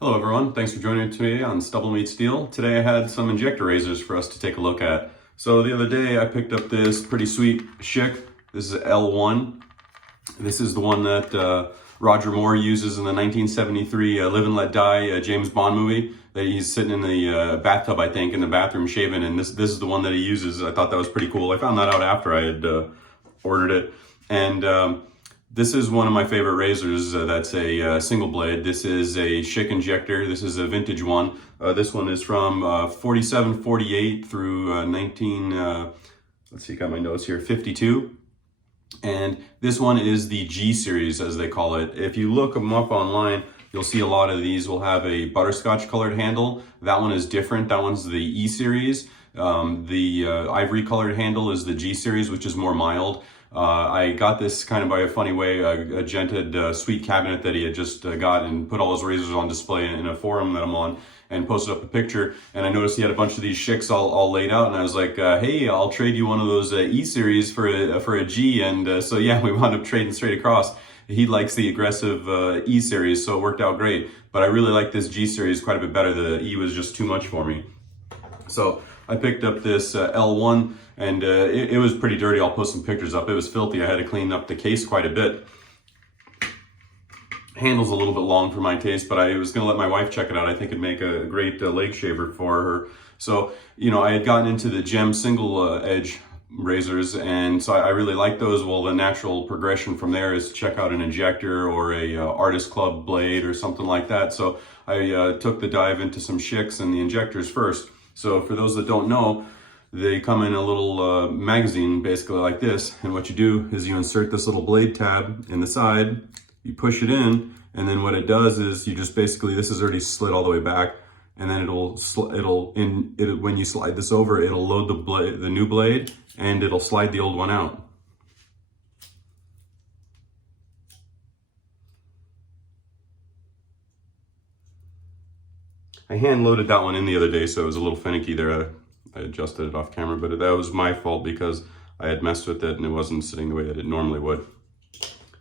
Hello everyone, thanks for joining me today on Stubble Meets Steel. Today I had some injector razors for us to take a look at. So the other day I picked up this pretty sweet Schick. This is L1. This is the one that Roger Moore uses in the 1973 Live and Let Die James Bond movie. That he's sitting in the bathtub, I think, in the bathroom shaving, and this is the one that he uses. I thought that was pretty cool. I found that out after I had ordered it. And this is one of my favorite razors. That's a single blade. This is a Schick Injector. This is a vintage one. This one is from 47, 48 through 19, let's see, got my notes here, 52. And this one is the G series, as they call it. If you look them up online, you'll see a lot of these will have a butterscotch colored handle. That one is different. That one's the E series. The ivory colored handle is the G series, which is more mild. I got this kind of by a funny way. A gent had sweet cabinet that he had just got and put all his razors on display in a forum that I'm on, and posted up a picture, and I noticed he had a bunch of these Schicks all laid out, and I was like, hey, I'll trade you one of those E-series for a G, and so yeah, we wound up trading straight across. He likes the aggressive E-series, so it worked out great, but I really like this G-series quite a bit better. The E was just too much for me. So I picked up this L1, and it was pretty dirty. I'll post some pictures up. It was filthy. I had to clean up the case quite a bit. Handle's a little bit long for my taste, but I was going to let my wife check it out. I think it'd make a great leg shaver for her. So, you know, I had gotten into the gem single edge razors, and so I really like those. Well, the natural progression from there is to check out an injector or a artist club blade or something like that. So I took the dive into some Schicks and the injectors first. So for those that don't know, they come in a little magazine basically like this, and what you do is you insert this little blade tab in the side, you push it in, and then what it does is you just basically, this is already slid all the way back, and then when you slide this over, it'll load the new blade, and it'll slide the old one out. I hand loaded that one in the other day, so it was a little finicky there. I adjusted it off camera, but that was my fault because I had messed with it and it wasn't sitting the way that it normally would.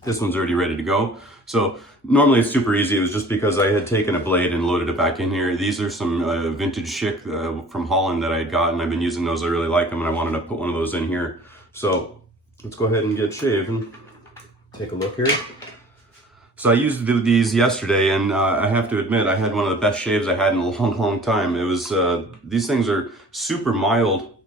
This one's already ready to go. So normally it's super easy. It was just because I had taken a blade and loaded it back in here. These are some vintage Schick from Holland that I had gotten. I've been using those. I really like them, and I wanted to put one of those in here. So let's go ahead and get shaved and take a look here. So I used these yesterday, and I have to admit, I had one of the best shaves I had in a long time. It was, these things are super mild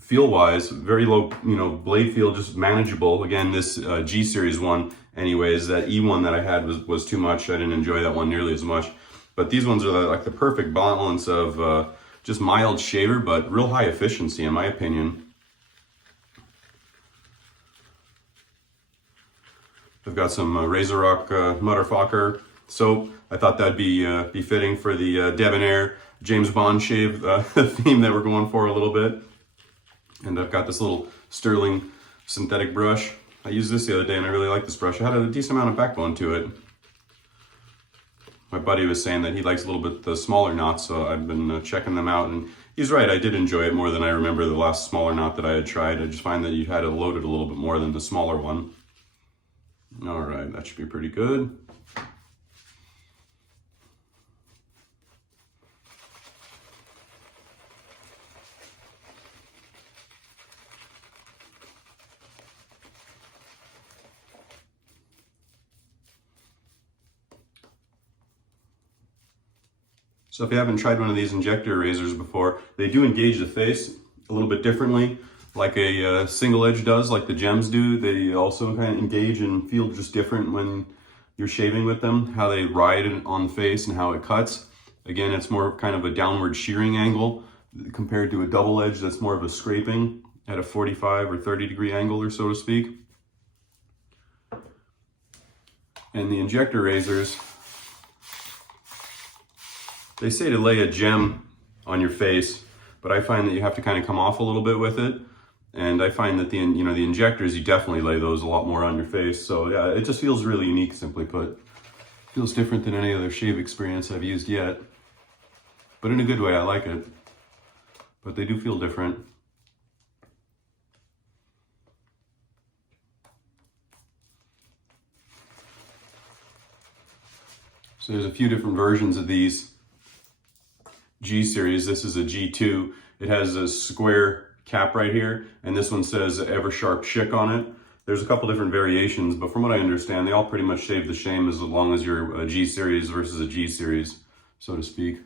feel-wise, very low, blade feel, just manageable. Again, this G series one, anyways, that E one that I had was too much. I didn't enjoy that one nearly as much. But these ones are like the perfect balance of just mild shaver, but real high efficiency, in my opinion. I've got some Razor Rock Motherfucker soap. I thought that'd be fitting for the debonair James Bond shave theme that we're going for a little bit. And I've got this little Sterling synthetic brush. I used this the other day and I really like this brush. It had a decent amount of backbone to it. My buddy was saying that he likes a little bit the smaller knots, so I've been checking them out, and he's right. I did enjoy it more than I remember the last smaller knot that I had tried. I just find that you had to load it a little bit more than the smaller one. All right, that should be pretty good. So if you haven't tried one of these injector razors before, they do engage the face a little bit differently, like a single edge does, like the gems do. They also kind of engage and feel just different when you're shaving with them, how they ride on the face and how it cuts. Again, it's more kind of a downward shearing angle compared to a double edge that's more of a scraping at a 45 or 30 degree angle, or so to speak. And the injector razors, they say to lay a gem on your face, but I find that you have to kind of come off a little bit with it. And I find that the injectors, you definitely lay those a lot more on your face. So yeah, it just feels really unique, simply put. Feels different than any other shave experience I've used yet. But in a good way, I like it. But they do feel different. So there's a few different versions of these G series. This is a G2. It has a square cap right here, and this one says Ever Sharp Schick on it. There's a couple different variations, but from what I understand, they all pretty much shave the same as long as you're a G series versus a G series, so to speak.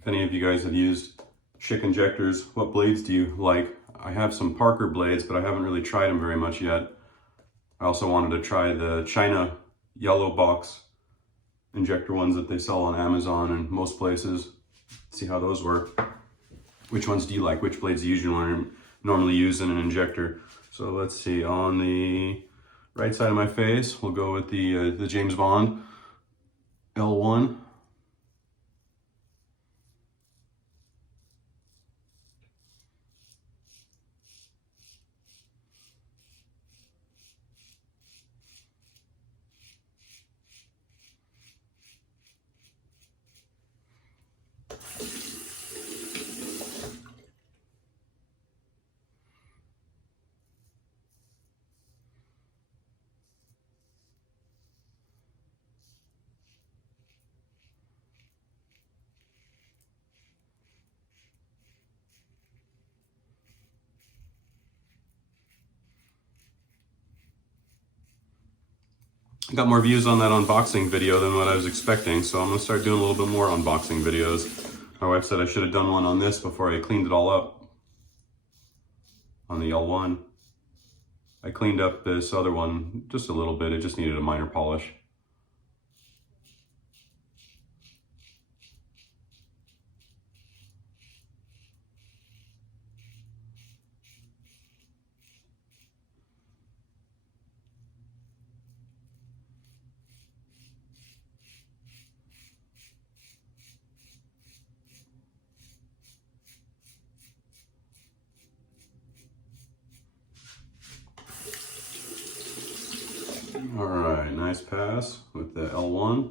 If any of you guys have used Schick injectors, what blades do you like? I have some Parker blades, but I haven't really tried them very much yet. I also wanted to try the China yellow box injector ones that they sell on Amazon and most places. See how those work. Which ones do you like? Which blades do you usually normally use in an injector? So let's see, on the right side of my face, we'll go with the James Bond L1. I got more views on that unboxing video than what I was expecting, so I'm gonna start doing a little bit more unboxing videos. My wife said I should have done one on this before I cleaned it all up. On the L1. I cleaned up this other one just a little bit, it just needed a minor polish. All right, nice pass with the L1.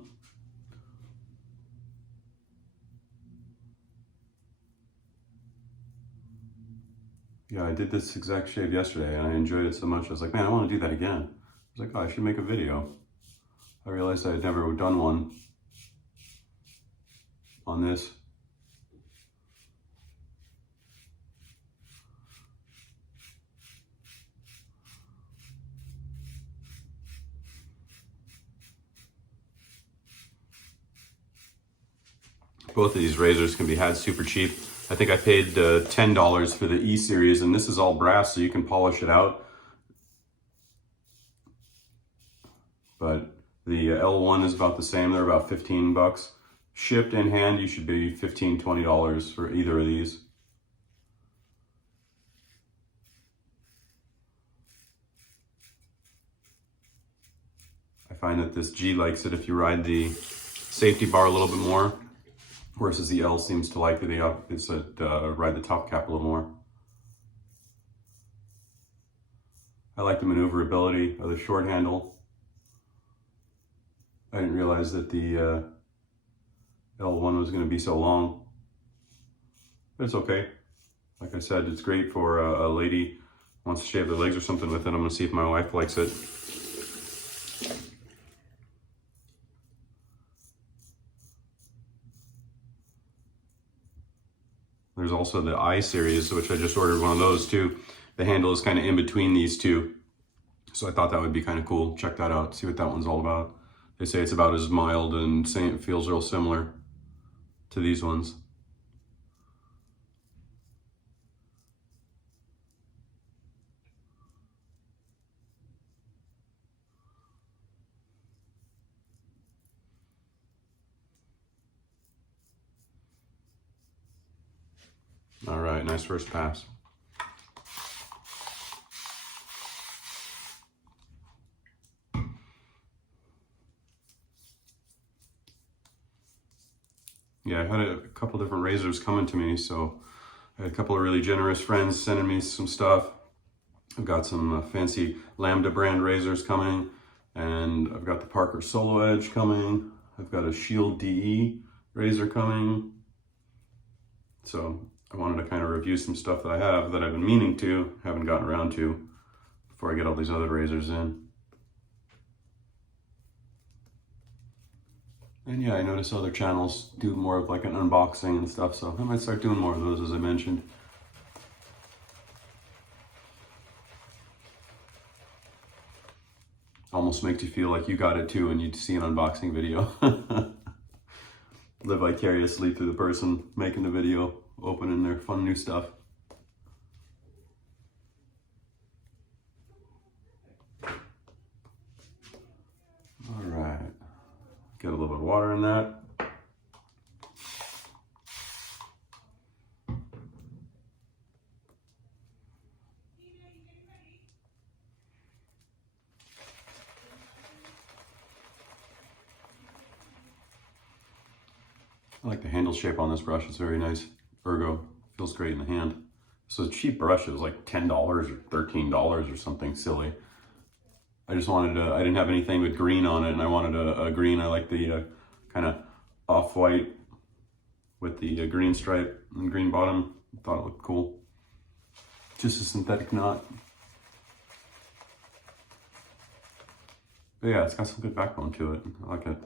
Yeah, I did this exact shave yesterday and I enjoyed it so much. I was like, man, I want to do that again. I was like, oh, I should make a video. I realized I had never done one on this. Both of these razors can be had super cheap. I think I paid $10 for the E series, and this is all brass, so you can polish it out. But the L1 is about the same. They're about 15 bucks. Shipped in hand, you should be $15, $20 for either of these. I find that this G likes it if you ride the safety bar a little bit more, versus the L seems to like ride the top cap a little more. I like the maneuverability of the short handle. I didn't realize that the L1 was going to be so long, but it's okay. Like I said, it's great for a lady who wants to shave their legs or something with it. I'm going to see if my wife likes it. There's also the I series, which I just ordered one of those too. The handle is kind of in between these two. So I thought that would be kind of cool. Check that out, see what that one's all about. They say it's about as mild and saying it feels real similar to these ones. All right, nice first pass. yeah, I had a couple different razors coming to me, so I had a couple of really generous friends sending me some stuff. I've got some fancy Lambda brand razors coming, and I've got the Parker Solo Edge coming. I've got a Shield DE razor coming. So I wanted to kind of review some stuff that I have that I've been meaning to, haven't gotten around to, before I get all these other razors in. And yeah, I notice other channels do more of like an unboxing and stuff, so I might start doing more of those, as I mentioned. Almost makes you feel like you got it too and you'd see an unboxing video. Live vicariously through the person making the video, opening their fun new stuff. All right, get a little bit of water in that. I like the handle shape on this brush. It's very nice. Ergo, feels great in the hand. So it's a cheap brush. It was like $10 or $13 or something silly. I just wanted I didn't have anything with green on it, and I wanted a green. I like the kind of off-white with the green stripe and green bottom. Thought it looked cool. Just a synthetic knot. But yeah, it's got some good backbone to it. I like it.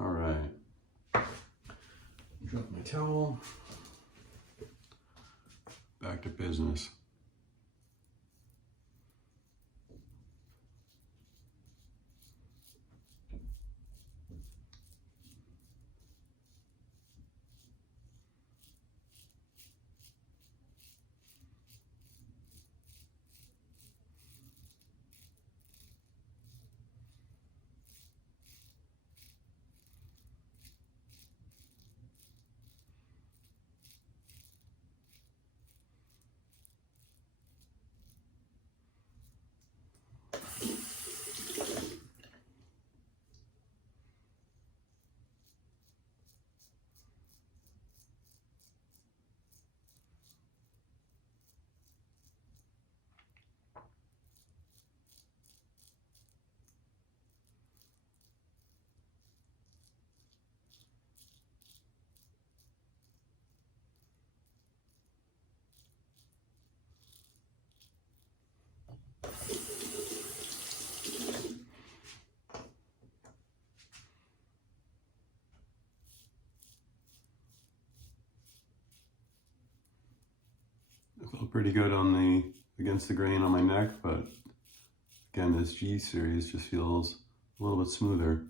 All right. Drop my towel. Back to business. It felt pretty good on the against the grain on my neck, but again, this G series just feels a little bit smoother.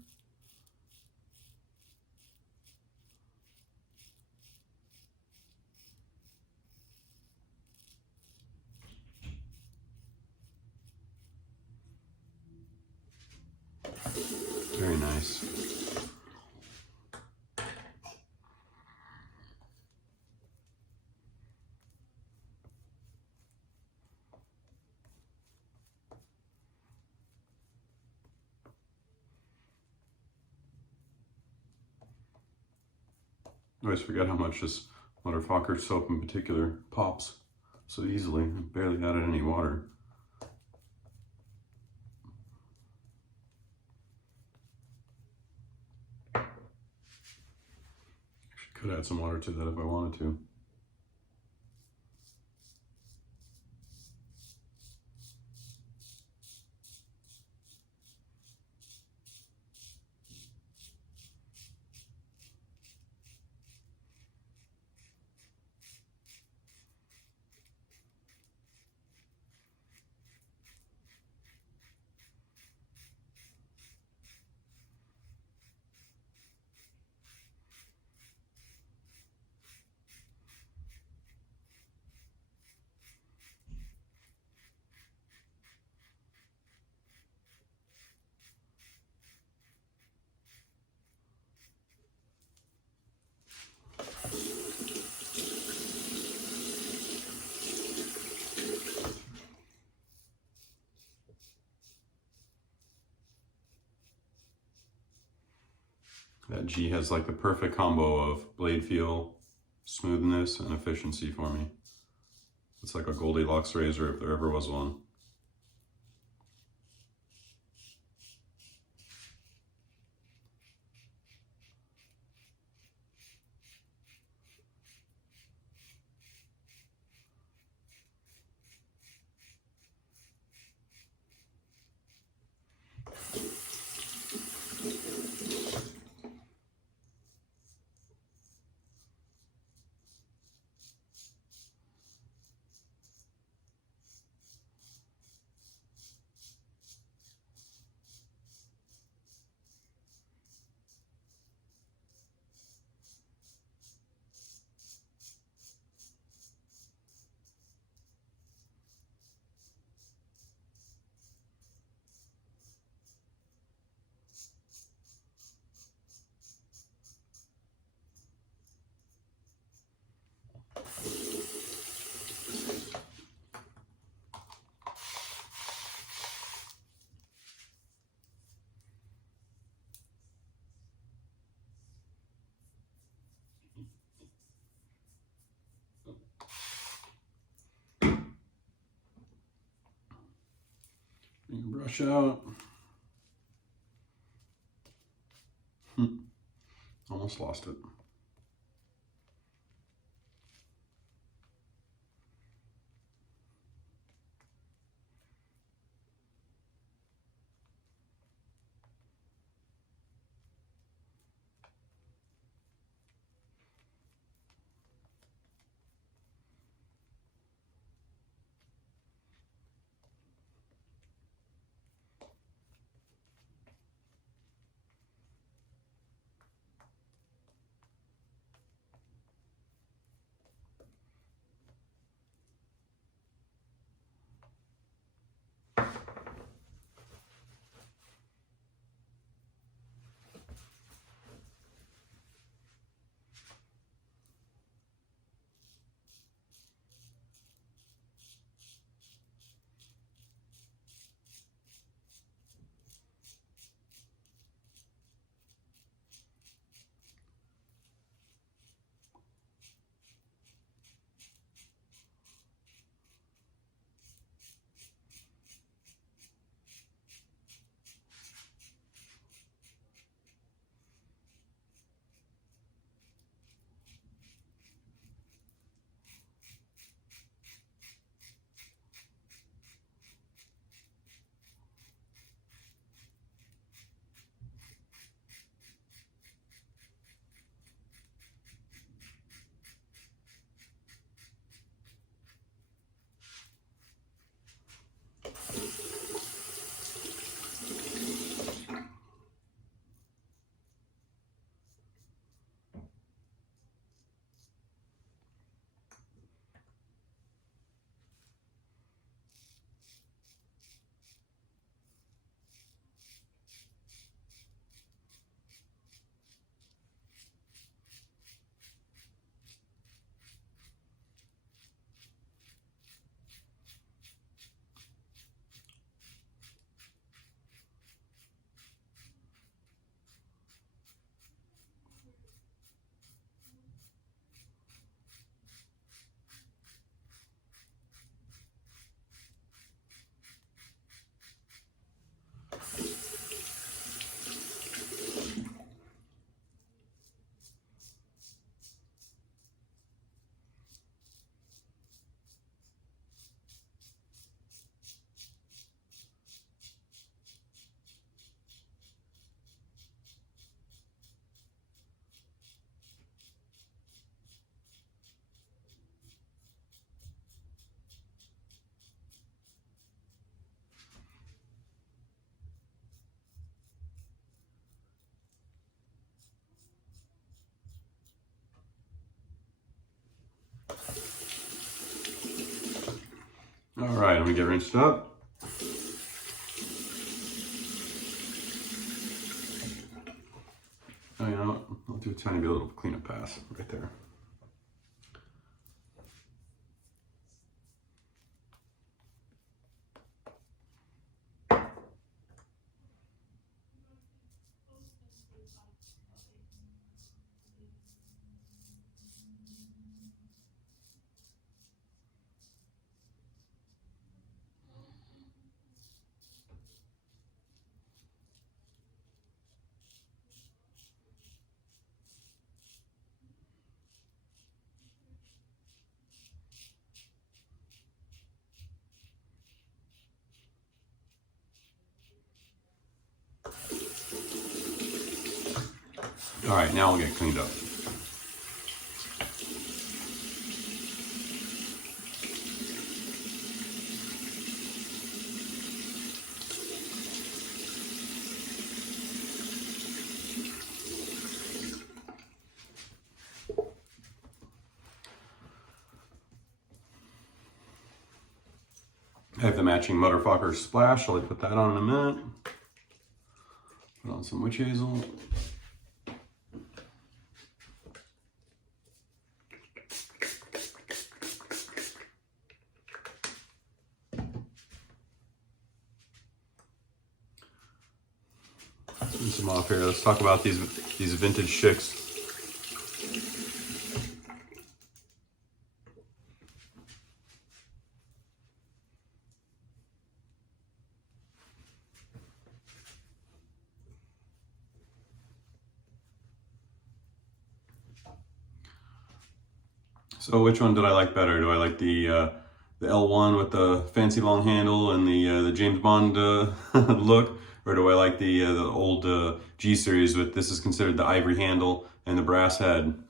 Very nice. I always forget how much this Motherfucker soap in particular pops so easily. I barely added any water. Could add some water to that if I wanted to. That G has like the perfect combo of blade feel, smoothness, and efficiency for me. It's like a Goldilocks razor if there ever was one. Bring your brush out. Almost lost it. All right, I'm gonna get rinsed up. Oh, you know what? I'll do a tiny bit of cleanup pass right there. All right, now we'll get cleaned up. I have the matching motherfucker splash. I'll put that on in a minute. Put on some witch hazel. Rinse them off here. Let's talk about these vintage Schicks. So which one did I like better? Do I like the L1 with the fancy long handle and the James Bond look, or do I like the old G series with, this is considered the ivory handle and the brass head?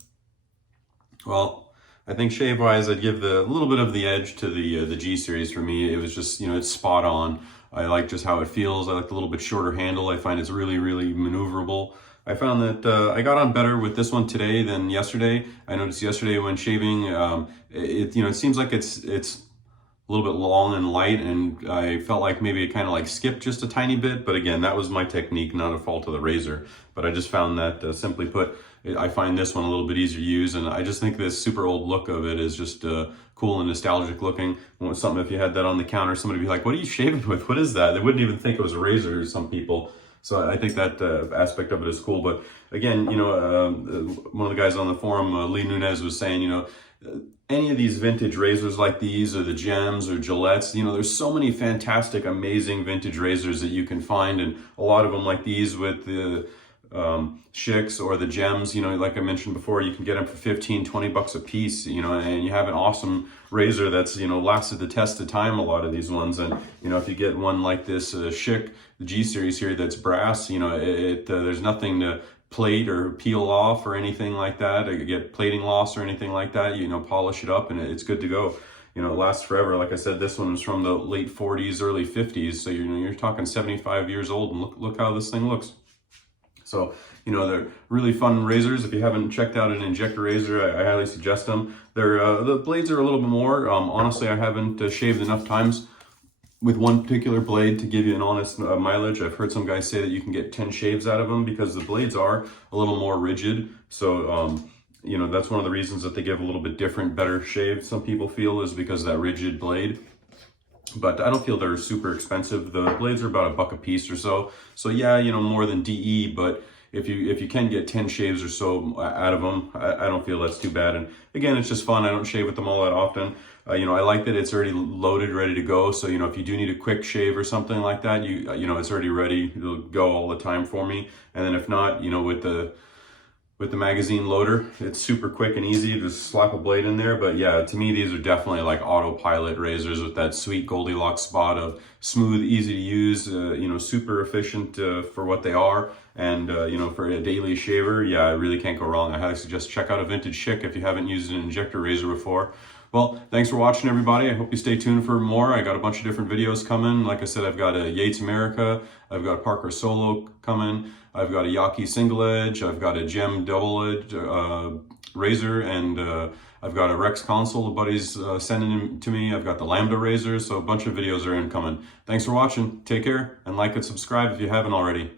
Well, I think shave wise, I'd give a little bit of the edge to the G series. For me, it was just, it's spot on. I like just how it feels. I like the little bit shorter handle. I find it's really, really maneuverable. I found that I got on better with this one today than yesterday. I noticed yesterday when shaving, it seems like it's a little bit long and light, and I felt like maybe it kind of like skipped just a tiny bit. But again, that was my technique, not a fault of the razor. But I just found that simply put, I find this one a little bit easier to use, and I just think this super old look of it is just cool and nostalgic looking. Something if you had that on the counter, somebody would be like, "What are you shaving with? What is that?" They wouldn't even think it was a razor. Some people. So I think that aspect of it is cool. But again, one of the guys on the forum, Lee Nunez, was saying, any of these vintage razors like these, or the Gems or Gillettes, there's so many fantastic, amazing vintage razors that you can find, and a lot of them like these with the Schicks or the Gems, like I mentioned before, you can get them for 15, 20 bucks a piece, and you have an awesome razor that's, lasted the test of time, a lot of these ones. And, if you get one like this Schick, the G series here, that's brass, there's nothing to plate or peel off or anything like that, or get plating loss or anything like that. Polish it up and it's good to go. It lasts forever. Like I said, this one was from the late 40s, early 50s. So you're talking 75 years old, and look how this thing looks. So, they're really fun razors. If you haven't checked out an injector razor, I highly suggest them. The blades are a little bit more. Honestly, I haven't shaved enough times with one particular blade to give you an honest mileage. I've heard some guys say that you can get 10 shaves out of them because the blades are a little more rigid. So, that's one of the reasons that they give a little bit different, better shave, some people feel, is because of that rigid blade. But I don't feel they're super expensive. The blades are about $1 a piece or so. So yeah, more than DE, but if you can get 10 shaves or so out of them, I don't feel that's too bad. And again, it's just fun. I don't shave with them all that often. I like that it's already loaded, ready to go. So, if you do need a quick shave or something like that, it's already ready to go all the time for me. And then if not, with the magazine loader, it's super quick and easy. Just slap a blade in there. But yeah, to me, these are definitely like autopilot razors with that sweet Goldilocks spot of smooth, easy to use, super efficient for what they are. And, for a daily shaver, yeah, I really can't go wrong. I highly suggest check out a vintage Schick if you haven't used an injector razor before. Well, thanks for watching, everybody. I hope you stay tuned for more. I got a bunch of different videos coming. Like I said, I've got a Yates America. I've got a Parker Solo coming. I've got a Yaki single edge. I've got a Gem double edge razor, and I've got a Rex console the buddies sending them to me. I've got the Lambda razor, so a bunch of videos are incoming. Thanks for watching. Take care, and like and subscribe if you haven't already.